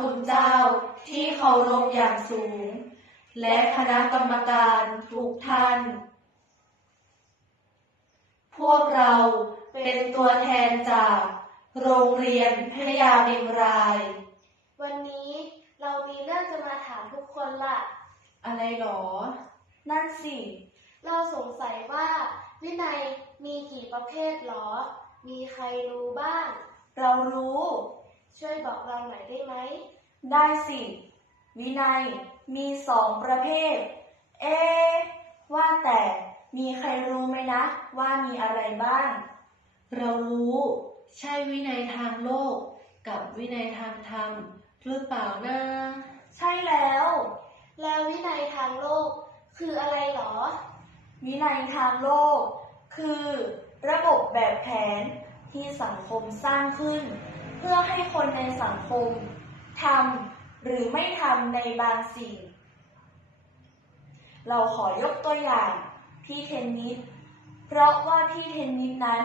คุณเจ้าที่เคารพอย่างสูง และคณะกรรมการทุกท่าน พวกเราเป็นตัวแทนจากโรงเรียนพยาเมงราย วันนี้เรามีเรื่องจะมาถามทุกคนล่ะอะไรหรอ นั่นสิ เราสงสัยว่าวินัยมีกี่ประเภทหรอ มีใครรู้บ้าง เรารู้ ช่วยบอกเราหน่อยได้ไหม ได้สิวินัยมีสองประเภท เอะว่าแต่มีใครรู้ไหมนะ ว่ามีอะไรบ้าง เรารู้ ใช่วินัยทางโลก กับวินัยทางธรรมหรือเปล่านะใช่แล้ว แล้ววินัยทางโลก คืออะไรหรอ วินัยทางโลก คือ ระบบแบบแผนที่สังคมสร้างขึ้น เพื่อให้คนในสังคม ทำหรือไม่ทำในบางสิ่ง เราขอยกตัวอย่างพี่เทนนิส เพราะว่าพี่เทนนิสนั้น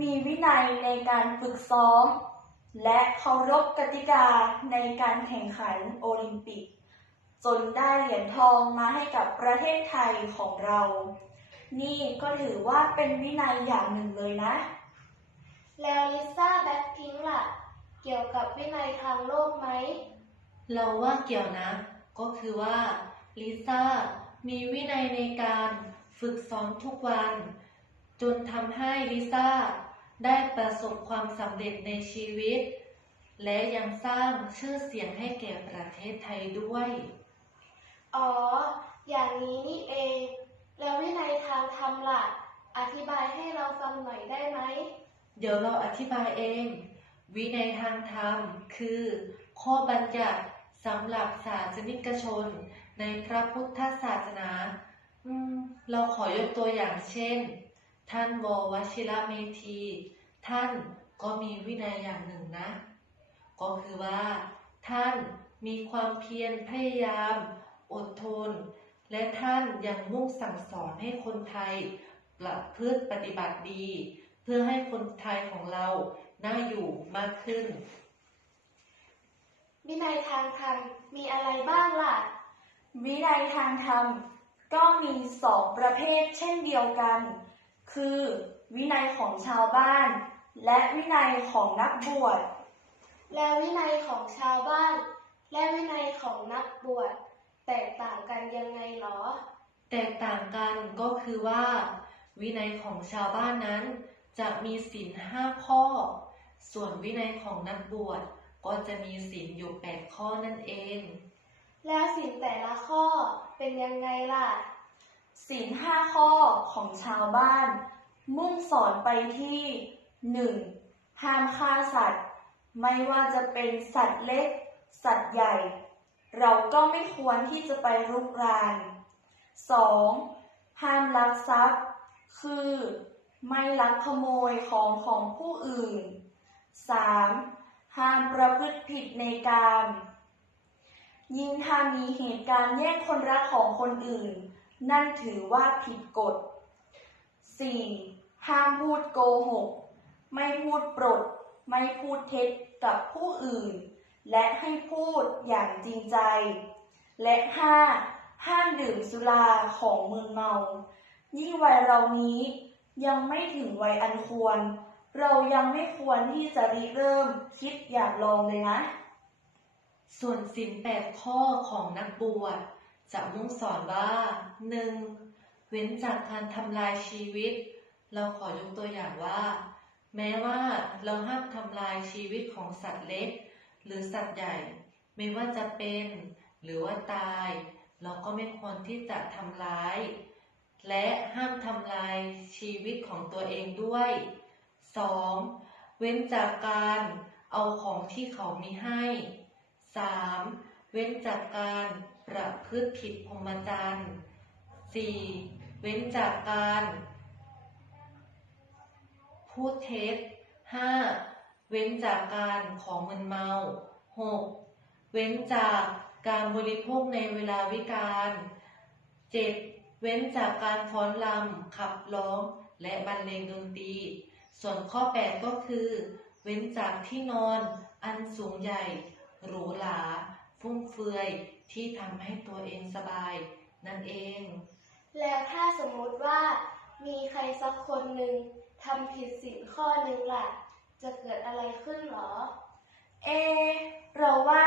มีวินัยในการฝึกซ้อม และเคารพกติกาในการแข่งขันโอลิมปิก จนได้เหรียญทองมาให้กับประเทศไทยของเรา นี่ก็ถือว่าเป็นวินัยอย่างหนึ่งเลยนะ แล้วลิซ่าแบ็คพิงค์ล่ะ เกี่ยวกับวินัยทางโลกไหม เราว่าเกี่ยวนะ ก็คือว่าลิซ่ามีวินัยในการฝึกซ้อมทุกวัน จนทำให้ลิซ่าได้ประสบความสำเร็จในชีวิต และยังสร้างชื่อเสียงให้แก่ประเทศไทยด้วย อ๋อ อย่างนี้นี่เอง แล้ววินัยทางธรรมล่ะ อธิบายให้เราฟังหน่อยได้ไหม เดี๋ยวเราอธิบายเอง วินัยทางธรรม คือ ข้อบัญญัติสำหรับศาสนิกชน ในพระพุทธศาสนาเราขอยกตัวอย่างเช่น ท่านววชิระเมธี ท่านก็มีวินัยอย่างหนึ่งนะ ก็คือว่า ท่านมีความเพียรพยายาม อดทน และท่านยังมุ่งสั่งสอนให้คนไทยประพฤติปฏิบัติดี เพื่อให้คนไทยของเรา น่าอยู่มากขึ้น วินัยทางธรรมมีอะไรบ้างล่ะ วินัยทางธรรมก็มีสองประเภทเช่นเดียวกัน คือวินัยของชาวบ้าน และวินัยของนักบวช แล้ววินัยของชาวบ้าน และวินัยของนักบวชแตกต่างกันยังไงหรอ แตกต่างกันก็คือว่า วินัยของชาวบ้านนั้นจะมีศีลห้าข้อ ส่วนวินัยของนักบวชก็จะมีศีลอยู่แปดข้อนั่นเอง แล้วสินแต่ละข้อเป็นยังไงล่ะศีลห้าข้อของชาวบ้าน มุ่งสอนไปที่หนึ่งห้ามฆ่าสัตว์ ไม่ว่าจะเป็นสัตว์เล็ก สัตว์ใหญ่ เราก็ไม่ควรที่จะไปรุกรานสองห้ามลักทรัพย์ คือ ไม่ลักขโมยของของผู้อื่น สามห้ามประพฤติผิดในกามยิ่งถ้ามีเหตุการณ์แย่งคนรักของคนอื่น นั่นถือว่าผิดกฎ 4. ห้ามพูดโกหก ไม่พูดปลดไม่พูดเท็จกับผู้อื่น และให้พูดอย่างจริงใจ และ 5. ห้ามดื่มสุราของมึนเมา ยิ่งวัยเรานี้ยังไม่ถึงวัยอันควร เรายังไม่ควรที่จะริเริ่มคิดอยากลองเลยนะ ส่วนสินแปดข้อของนักบวชจะมุ่งสอนว่า 1. เว้นจากการทำลายชีวิต เราขอยกตัวอย่างว่า แม้ว่าเราห้ามทำลายชีวิตของสัตว์เล็ก หรือสัตว์ใหญ่ ไม่ว่าจะเป็น หรือว่าตาย เราก็ไม่ควรที่จะทำร้าย และห้ามทำลายชีวิตของตัวเองด้วย 2. เว้นจากการเอาของที่เขามีให้ 3. เว้นจากการประพฤติผิดพรหมจรรย์ 4. เว้นจากการพูดเท็จ 5. เว้นจากการของมึนเมา 6. เว้นจากการบริโภคในเวลาวิกาล 7. เว้นจากการฟ้อนรำขับร้อง และบรรเลงดนตรี ส่วนข้อ 8 ก็คือ เว้นจากที่นอน อันสูงใหญ่ หรูหรา ฟุ่มเฟือย ที่ทำให้ตัวเองสบาย นั่นเอง แล้วถ้าสมมุติว่ามีใครสักคนหนึ่งทำผิดศีลข้อหนึ่งล่ะ จะเกิดอะไรขึ้นหรอ เอะเราว่า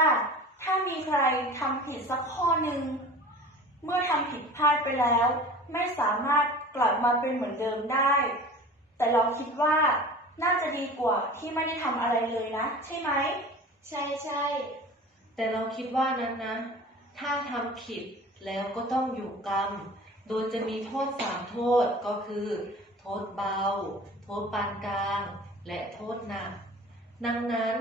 ถ้ามีใครทำผิดสักข้อหนึ่ง เมื่อทำผิดพลาดไปแล้ว ไม่สามารถกลับมาเป็นเหมือนเดิมได้ แต่เราคิดว่าน่าจะดีกว่าที่ไม่ได้ทำอะไรเลยนะ ใช่ไหม ใช่ใช่ แต่เราคิดว่านั้นนะ ถ้าทำผิดแล้วก็ต้องอยู่กรรม โดยจะมีโทษสามโทษก็คือ โทษเบา โทษปานกลาง และโทษหนัก ดังนั้น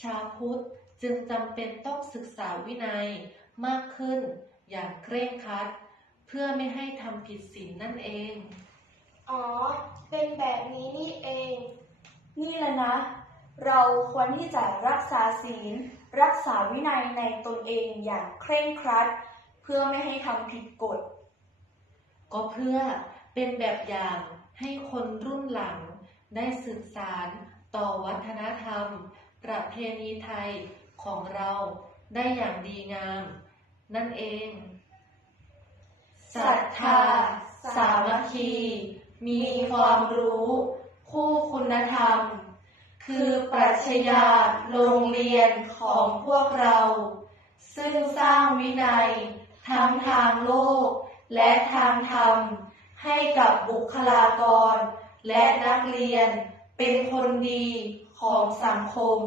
ชาวพุทธจึงจำเป็นต้องศึกษาวินัยมากขึ้นอย่างเคร่งครัด เพื่อไม่ให้ทำผิดศีลนั่นเอง อ๋อ เป็นแบบนี้นี่เอง นี่แหละนะ เราควรที่จะรักษาศีล รักษาวินัยในตนเองอย่างเคร่งครัด เพื่อไม่ให้ทำผิดกฎ ก็เพื่อเป็นแบบอย่างให้คนรุ่นหลังได้สืบสารต่อวัฒนธรรม ประเพณีไทยของเราได้อย่างดีงาม นั่นเองศรัทธา สามัคคี มีความรู้ คู่คุณธรรม คือปรัชญาโรงเรียนของพวกเรา ซึ่งสร้างวินัย ทั้งทางโลก และทางธรรม ให้กับบุคลากร และนักเรียนเป็นคนดีของสังคม